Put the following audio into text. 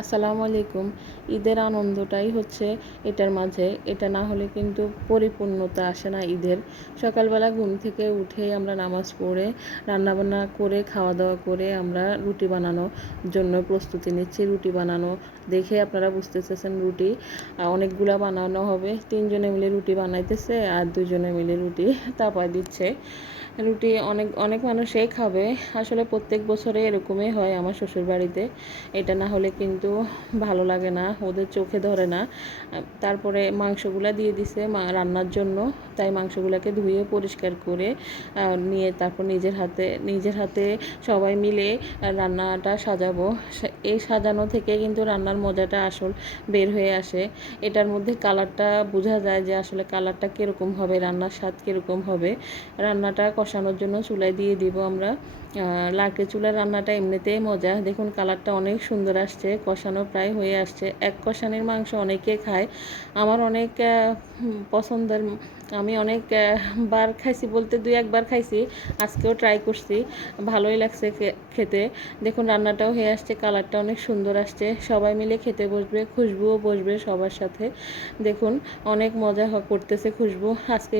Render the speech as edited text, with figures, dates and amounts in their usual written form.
আসসালামু আলাইকুম। ঈদের আনন্দটাই হচ্ছে এটার মাঝে। এটা না হলে কিন্তু পরিপূর্ণতা আসে না ঈদের। সকালবেলা ঘুম থেকে উঠেই আমরা নামাজ পড়ে, রান্নাবান্না করে, খাওয়া-দাওয়া করে আমরা রুটি বানানোর জন্য প্রস্তুতি নিচ্ছি। রুটি বানানো দেখে আপনারা বুঝতেছেন রুটি অনেকগুলা বানানো হবে। ৩ জনে মিলে রুটি বানাইতেছে আর ২ জনে মিলে রুটি তাপায় দিচ্ছে। রুটি অনেক অনেক মানুষই খাবে। আসলে প্রত্যেক বছরে এরকমই হয় আমার শ্বশুরবাড়িতে। এটা না হলে কিন্তু ভালো লাগে না, ওদের চোখে ধরে না। তারপরে মাংসগুলা দিয়ে দিছে রান্নার জন্য। তাই মাংসগুলাকে ধুয়ে পরিষ্কার করে নিয়ে তারপর নিজের হাতে সবাই মিলে রান্নাটা সাজাবো। এই সাজানো থেকে কিন্তু রান্নার মজাটা আসল বের হয়ে আসে। এটার মধ্যে কালারটা বোঝা যায় যে আসলে কালারটা কীরকম হবে, রান্নার স্বাদ কীরকম হবে। রান্নাটা কষানোর জন্য চুলায় দিয়ে দিব আমরা। লাকড়ি চুলার রান্নাটা এমনিতেই মজা। দেখুন কালারটা অনেক সুন্দর আসছে, কষানো প্রায় হয়ে আসছে। এক কষানির মাংস অনেকে খায়, আমার অনেক পছন্দের। আমি অনেক বার খাইছি, বলতে ২-১ বার খাইছি, আজকেও ট্রাই করছি, ভালোই লাগছে খেতে। দেখুন রান্নাটাও হয়ে আসছে, কালারটা অনেক সুন্দর আসছে। সবাই মিলে খেতে বসবে, খুশবুও বসবে সবার সাথে। দেখুন অনেক মজা করতেছে খুশবু। আজকে